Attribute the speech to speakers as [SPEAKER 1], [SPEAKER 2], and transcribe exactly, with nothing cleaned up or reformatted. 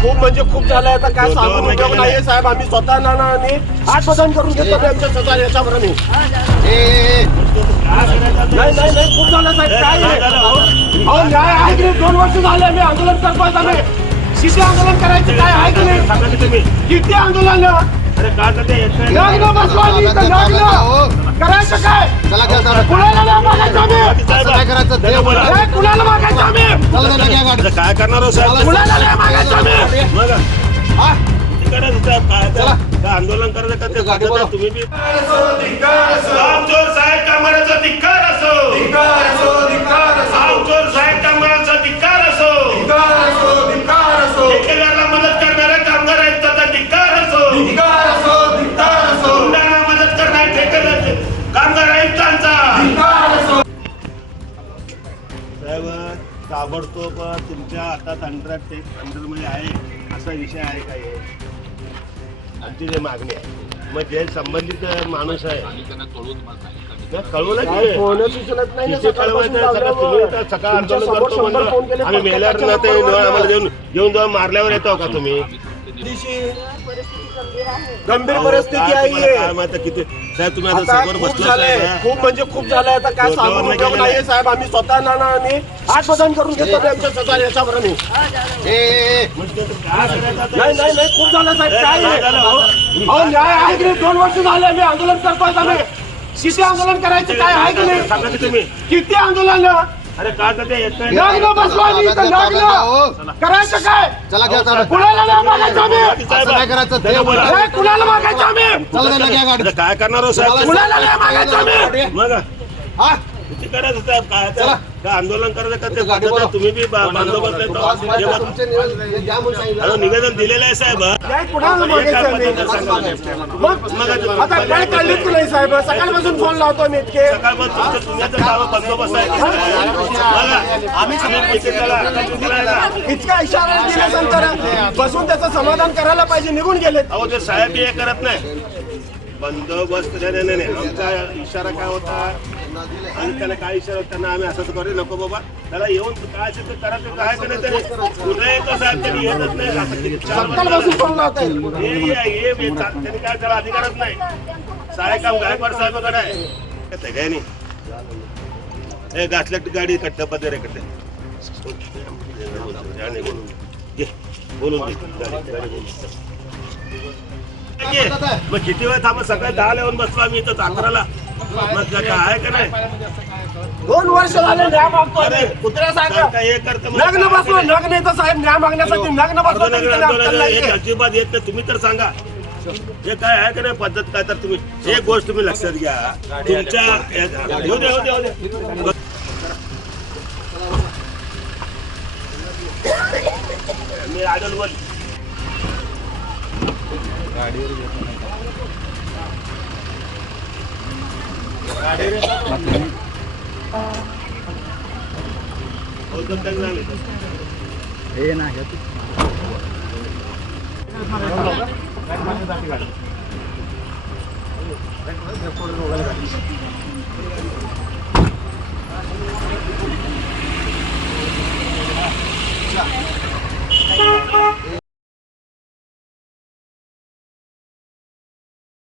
[SPEAKER 1] खूप म्हणजे खूप झालंय आता काय सांगू उपयोग नाहीये साहेब. आम्ही स्वतः नाना आणि हात बदन करून घेतो आमच्या स्वतः याच्यावर आम्ही. नाही नाही नाही खूप झालं साहेब. काय आहे अहो न्याय आहे की नाही? दोन वर्ष झाले आम्ही आंदोलन करतोय. आम्ही किती आंदोलन करायचं काय आहे की नाही? किती आंदोलन लग्न बसवा आणि इथं लग्न करायचं काय? कुणाला नाही मागायचं आम्ही. नाही, कुणाला मागायचं आम्ही.
[SPEAKER 2] काय करणार साहेब?
[SPEAKER 1] कुणाला नाही मागायचं आम्ही.
[SPEAKER 2] आंदोलन करायचं का ते तुम्ही बी
[SPEAKER 3] चोर साहेब कामगारांचा धिक्कार असो, चोर साहेब कामगारांचा धिक्कार असो, ठेकेदाराला मदत करणाऱ्या कामगार आहेत त्याचा धिक्कार असो, गुंडांना मदत करणाऱ्या ठेकेदार कामगार आयुक्तांचा
[SPEAKER 2] साहेब ताबडतोब तुमच्या हातात अंडर अंडरमध्ये आहे असा विषय आहे काय? आमची जे मागणी आहे मग जे संबंधित माणूस आहे कळवलं सकाळ आंदोलन करतो म्हणजे आम्ही मेल्यावर ना ते आम्हाला घेऊन घेऊन जाऊन मारल्यावर येतो का तुम्ही?
[SPEAKER 1] गंभीर परिस्थिती आहे
[SPEAKER 2] किती साहेब तुम्ही आता समोर बसला
[SPEAKER 1] खूप म्हणजे खूप झालंय आता काय सांगू उपयोग नाहीये साहेब. आम्ही स्वतः नाना आणि हात बदन करून घेतो आमच्या स्वतः याच्यावर आम्ही. नाही नाही नाही खूप झालं साहेब. काय आहे अहो न्याय आहे की नाही? दोन वर्ष झाले आम्ही आंदोलन करतोय. आम्ही किती आंदोलन करायचं काय आहे की नाही?
[SPEAKER 2] तुम्ही
[SPEAKER 1] किती आंदोलन
[SPEAKER 2] अरे का ते
[SPEAKER 1] लग्न बसवा आणि इथं लग्न करायचं काय? कुणाला नाही मागायचं आम्ही. नाही, कुणाला मागायचं आम्ही.
[SPEAKER 2] काय करणार साहेब?
[SPEAKER 1] कुणाला नाही मागायचं आम्ही.
[SPEAKER 2] मग किती करायचं साहेब? काय काय आंदोलन करायचं का ते तुम्ही बी बंदोबस्त निवेदन दिलेलं आहे साहेब.
[SPEAKER 1] नाही, कुणाला मागायचं आम्ही. मग आता काय काढलीत की नाही साहेब? सकाळपासून फोन लावतो मी इतके.
[SPEAKER 2] सकाळपासून तुमच्या बंदोबस्त आहे.
[SPEAKER 1] इतका इशारा दिल्यानंतर बसून त्याचं समाधान करायला पाहिजे. निघून गेलेत.
[SPEAKER 2] अहो ते साहेब हे करत नाही बंदोबस्त. नाही नाही नाही आमचा इशारा काय होता आणि त्याला काय इशारा त्यांना आम्ही असं करू नको बाबा. त्याला येऊन काय असेल तर करायचं काय का नाही त्याने कुठे येतो साहेब त्यांनी येतच नाही.
[SPEAKER 1] सकाळपासून फोन लावताय.
[SPEAKER 2] त्यांनी काय त्याला अधिकारच नाही. साहेब काम गायकवाड साहेबाकडे आहे काय नाही. हे घातल्या गाडी कट्ट्या पदरे कट्ट्या बोलून मग किती वेळ थांबा? सकाळी दहाला येऊन बसलो आम्ही इथं अकराला. मग काय आहे का नाही?
[SPEAKER 1] दोन वर्ष झाले न्याय मागतोय. कुत्र्या साहेब
[SPEAKER 2] हे करतो
[SPEAKER 1] लग्न बसवा. लग्न येतं साहेब न्याय मागण्यासाठी. लग्न बसवा
[SPEAKER 2] अजिबात येत नाही. तुम्ही तर सांगा हे काय आहे का नाही पद्धत काय? तर तुम्ही एक गोष्ट तुम्ही लक्षात घ्या तुमच्या येऊ द्या होऊ द्या मी आडल बोल
[SPEAKER 4] हे ना